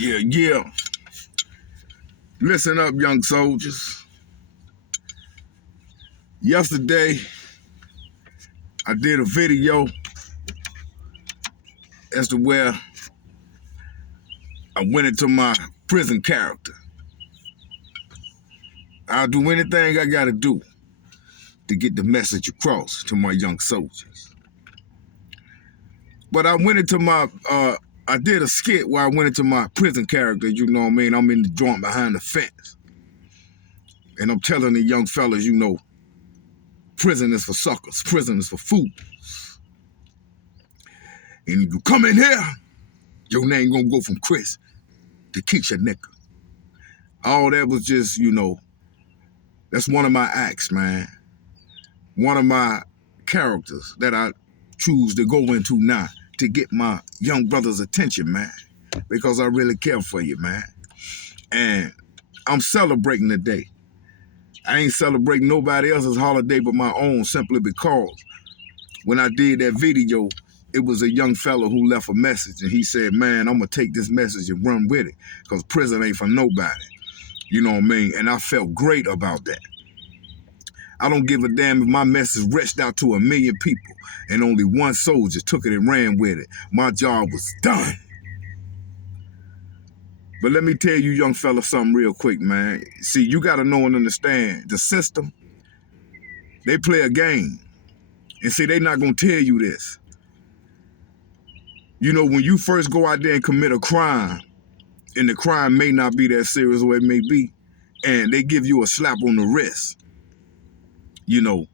Yeah. Listen up, young soldiers. Yesterday, I did a video as to where I went into my prison character. I'll do anything I gotta do to get the message across to my young soldiers. But I went into I did a skit where I went into my prison character, you know what I mean? I'm in the joint behind the fence. And I'm telling the young fellas, you know, prison is for suckers, prison is for fools. And if you come in here, your name gonna go from Chris to Keisha nigga. All that was just, you know, that's one of my acts, man. One of my characters that I choose to go into now to get my young brother's attention, man, because I really care for you, man. And I'm celebrating today. I ain't celebrating nobody else's holiday but my own, simply because when I did that video, it was a young fellow who left a message, and he said, man, I'm gonna take this message and run with it, because prison ain't for nobody. You know what I mean? And I felt great about that. I don't give a damn if my message reached out to 1 million people and only one soldier took it and ran with it. My job was done. But let me tell you, young fella, something real quick, man. See, you got to know and understand the system. They play a game. And see, they're not going to tell you this. You know, when you first go out there and commit a crime, and the crime may not be that serious or it may be, and they give you a slap on the wrist, you know,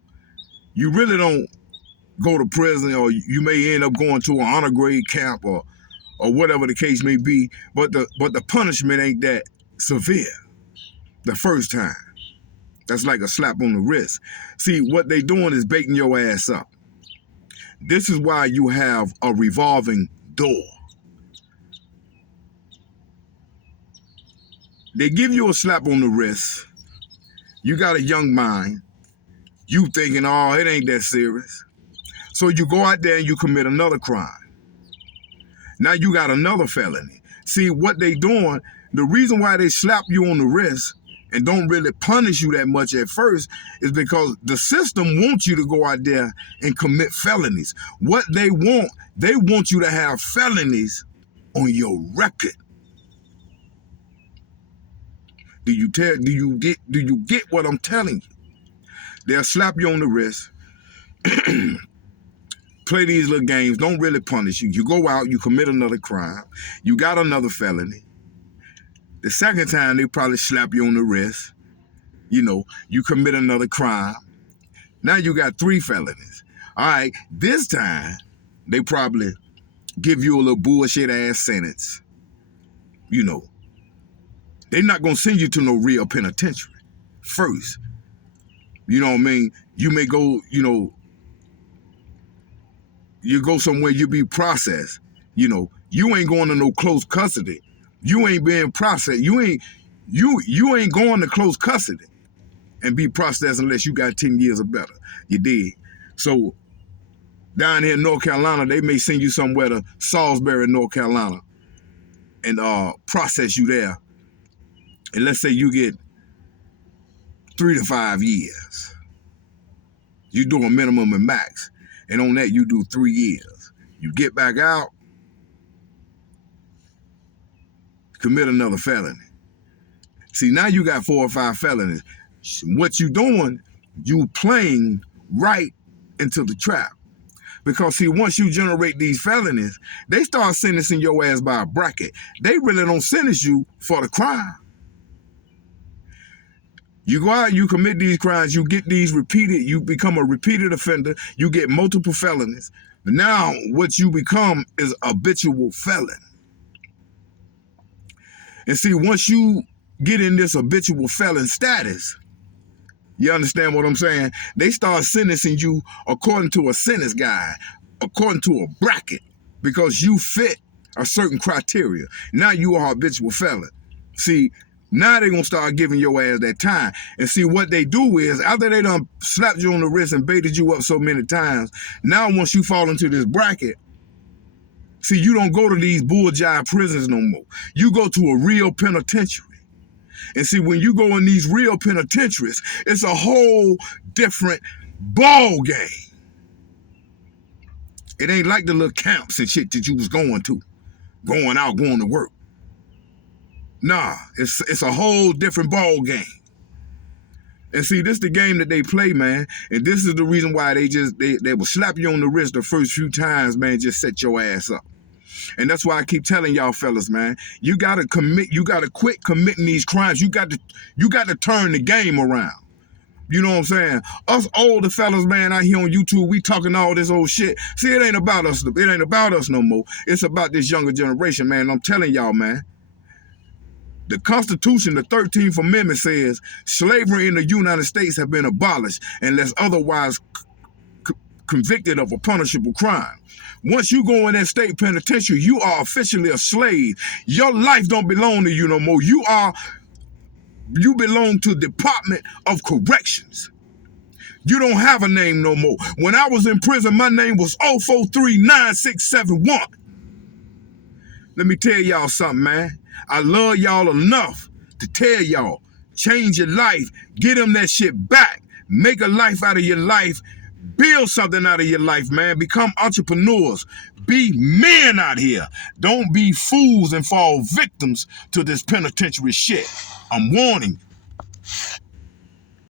you really don't go to prison, or you may end up going to an honor grade camp or whatever the case may be, but the punishment ain't that severe the first time. That's like a slap on the wrist. See, what they doing is baiting your ass up. This is why you have a revolving door. They give you a slap on the wrist. You got a young mind. You thinking, oh, it ain't that serious. So you go out there and you commit another crime. Now you got another felony. See, what they doing, the reason why they slap you on the wrist and don't really punish you that much at first is because the system wants you to go out there and commit felonies. What they want you to have felonies on your record. Do you get what I'm telling you? They'll slap you on the wrist, play these little games, don't really punish you. You go out, you commit another crime, you got another felony. The second time, they probably slap you on the wrist. You know, you commit another crime. Now you got 3 felonies. All right, this time, they probably give you a little bullshit ass sentence. You know, they're not gonna send you to no real penitentiary first. You know what I mean? You may go, you know, you go somewhere, you be processed. You know, you ain't going to no close custody. You ain't being processed. You ain't going to close custody and be processed unless you got 10 years or better. You did. So down here in North Carolina, they may send you somewhere to Salisbury, North Carolina, and process you there. And let's say you get 3 to 5 years. You do a minimum and max. And on that, you do 3 years. You get back out, commit another felony. See, now you got 4 or 5 felonies. What you doing, you playing right into the trap. Because see, once you generate these felonies, they start sentencing your ass by a bracket. They really don't sentence you for the crime. You go out, you commit these crimes, you get these repeated, you become a repeated offender, you get multiple felonies. But now what you become is a habitual felon. And see, once you get in this habitual felon status, you understand what I'm saying? They start sentencing you according to a sentence guide, according to a bracket, because you fit a certain criteria. Now you are a habitual felon. See, now they're going to start giving your ass that time. And see, what they do is, after they done slapped you on the wrist and baited you up so many times, now once you fall into this bracket, See, you don't go to these bull-jive prisons no more. You go to a real penitentiary. And see, when you go in these real penitentiaries, it's a whole different ball game. It ain't like the little camps and shit that you was going to, going out, going to work. Nah, it's a whole different ball game. And see, this is the game that they play, man. And this is the reason why they will slap you on the wrist the first few times, man, just set your ass up. And that's why I keep telling y'all fellas, man, you gotta quit committing these crimes. You got to turn the game around. You know what I'm saying? Us older fellas, man, out here on YouTube, we talking all this old shit. See, it ain't about us. It ain't about us no more. It's about this younger generation, man. I'm telling y'all, man. The Constitution, the 13th Amendment says slavery in the United States have been abolished unless otherwise convicted of a punishable crime. Once you go in that state penitentiary, you are officially a slave. Your life don't belong to you no more. You belong to the Department of Corrections. You don't have a name no more. When I was in prison, my name was 0439671. Let me tell y'all something, man. I love y'all enough to tell y'all, change your life, get them that shit back, make a life out of your life, build something out of your life, man. Become entrepreneurs. Be men out here. Don't be fools and fall victims to this penitentiary shit. I'm warning you.